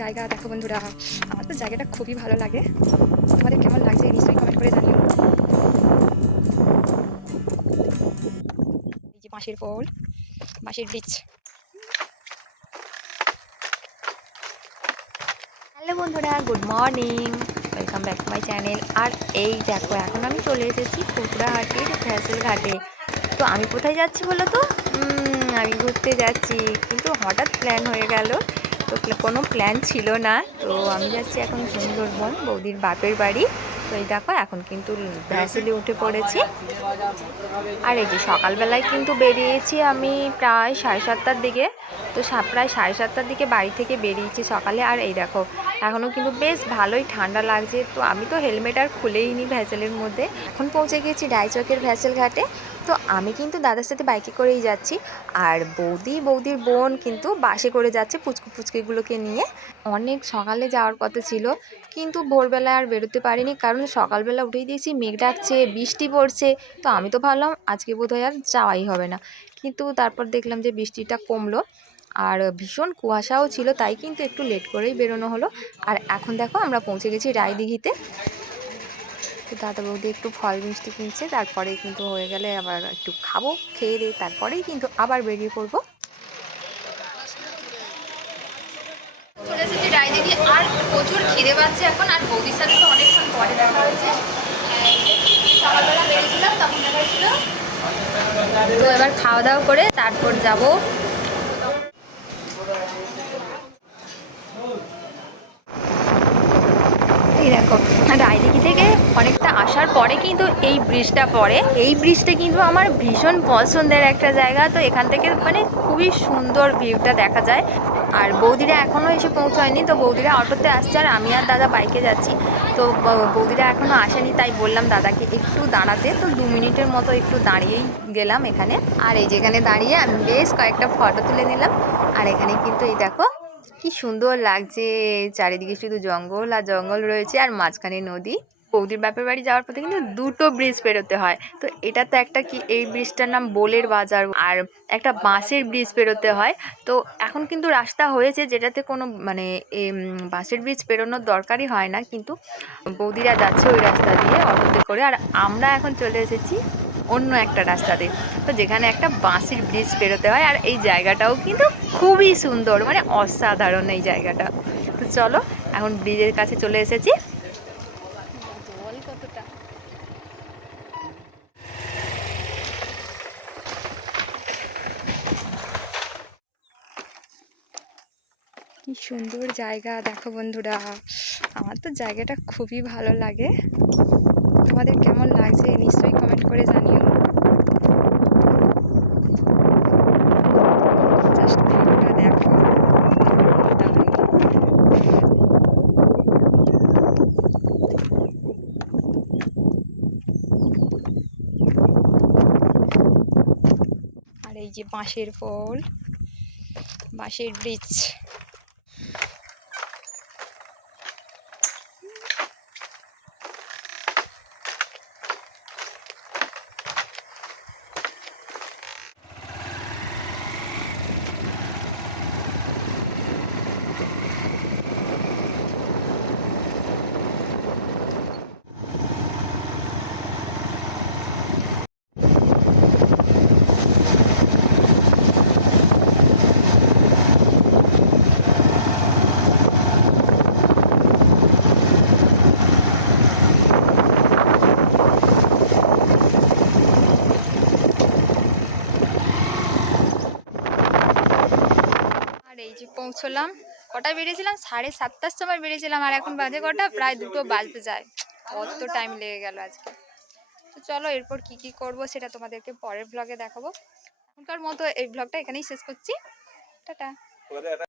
জায়গা দেখো বন্ধুরা। আমার তো জায়গাটা খুবই ভালো লাগে। তোমাদের কেমন লাগছে নিশ্চয়ই কমেন্ট করে জানিও। এই যে বাঁশের পোল বাঁশের ব্রিজ হ্যালো বন্ধুরা good morning welcome back to my channel আর এই দেখো, এখন আমি চলে এসেছি কুকড়াহাটির ভ্যাসেল ঘাটে তো আমি কোথায় যাচ্ছি বলো তো? আমি ঘুরতে যাচ্ছি। কিন্তু হঠাৎ প্ল্যান হয়ে গেল তো কোনো প্ল্যান ছিল না। তো আমি যাচ্ছি এখন সুন্দরবন, বৌদির বাপের বাড়ি। তো এই দেখো, এখন কিন্তু ভ্যাসেলে উঠে পড়েছি। আর এই যে সকালবেলায় কিন্তু বেরিয়েছি আমি প্রায় সাড়ে সাতটার দিকে। তো প্রায় সাড়ে সাতটার দিকে বাড়ি থেকে বেরিয়েছি সকালে। আর এই দেখো এখনও কিন্তু বেশ ভালোই ঠান্ডা লাগছে। তো আমি তো হেলমেট আর খুলেই নি ভ্যাসেলের মধ্যে। এখন পৌঁছে গেছি ডাইচকের ভ্যাসেল ঘাটে। তো আমি কিন্তু দাদার সাথে বাইকে করেই যাচ্ছি। আর বৌদি, বৌদির বোন কিন্তু বাসে করে যাচ্ছে পুচকু পুচকিগুলোকে নিয়ে। অনেক সকালে যাওয়ার কথা ছিল, কিন্তু ভোরবেলা আর বেরোতে পারিনি কারণ সকালবেলা উঠেই দিয়েছি মেঘ ডাকছে, বৃষ্টি পড়ছে। তো আমি তো ভাবলাম আজকে বোধহয় আর যাওয়াই হবে না। কিন্তু তারপর দেখলাম যে বৃষ্টিটা কমলো আর ভীষণ কুয়াশাও ছিল, তাই কিন্তু একটু লেট করেই বেরোনো হলো। আর এখন দেখো আমরা পৌঁছে গেছি রায়দিঘিতে। তো দাদা বৌদি একটু ফল মিষ্টি কিনছে তারপরে কিন্তু হয়ে গেলে আবার একটু খাব, খেয়ে দিয়ে তারপরেই কিন্তু আবার বেরিয়ে পড়ব। রায়দিঘি আর প্রচুর খিদে পাচ্ছে এখন, আর বৌদির সাথে তো অনেকক্ষণ পরে দেখা হয়েছে। সকালবেলা বেরিয়েছিলাম তখন দেখা ছিল তো এবার খাওয়া দাওয়া করে তারপর যাব এই দেখো রায়দিঘি থেকে অনেকটা আসার পরে কিন্তু এই ব্রিজটা পড়ে। এই ব্রিজটা কিন্তু আমার ভীষণ পছন্দের একটা জায়গা। তো এখান থেকে মানে খুবই সুন্দর ভিউটা দেখা যায়। আর বৌদিরা এখনও এসে পৌঁছায়নি, তো বৌদিরা অটোতে আসছে আর আমি আর দাদা বাইকে যাচ্ছি। তো বৌদিরা এখনও আসেনি, তাই বললাম দাদাকে একটু দাঁড়াতে। তো দু মিনিটের মতো একটু দাঁড়িয়েই গেলাম এখানে। আর এই যেখানে দাঁড়িয়ে আমি বেশ কয়েকটা ফটো তুলে নিলাম। আর এখানে কিন্তু এই দেখো, কি সুন্দর লাগছে। চারিদিকে শুধু জঙ্গল আর জঙ্গল রয়েছে আর মাঝখানে নদী। বৌদির বাপের বাড়ি যাওয়ার পথে কিন্তু দুটো ব্রিজ পেরোতে হয়। তো এটা তো একটা কি এই ব্রিজটার নাম বোলের বাজার আর একটা বাঁশের ব্রিজ পেরোতে হয়। তো এখন কিন্তু রাস্তা হয়েছে যেটাতে কোনো মানে বাঁশের ব্রিজ পেরোনোর দরকারই হয় না। কিন্তু বৌদিরা যাচ্ছে ওই রাস্তা দিয়ে অটোতে করে। আর আমরা এখন চলে এসেছি অন্য একটা রাস্তাতে। তো যেখানে একটা বাঁশের ব্রিজ পেরোতে হয়। আর এই জায়গাটাও কিন্তু খুবই সুন্দর মানে অসাধারণ এই জায়গাটা। তো চলো এখন ব্রিজের কাছে চলে এসেছি। কি সুন্দর জায়গা। দেখো বন্ধুরা, আমার তো জায়গাটা খুবই ভালো লাগে। তোমাদের কেমন লাগছে নিশ্চয়ই কমেন্ট করে জানিও। আর এই যে বাঁশের পোল, বাঁশের ব্রিজ আর যে পৌঁছলাম। কটায় বেরিয়েছিলাম? সাড়ে সাতটার সময় বেরিয়েছিলাম আর এখন বাজে কটা? প্রায় দুটো বাজতে যায়। অত টাইম লেগে গেল আজকে। তো চলো এরপর কি কি করব সেটা তোমাদেরকে পরের ব্লগে দেখাবো। এখনকার মতো এই ব্লগটা এখানেই শেষ করছি। টাটা।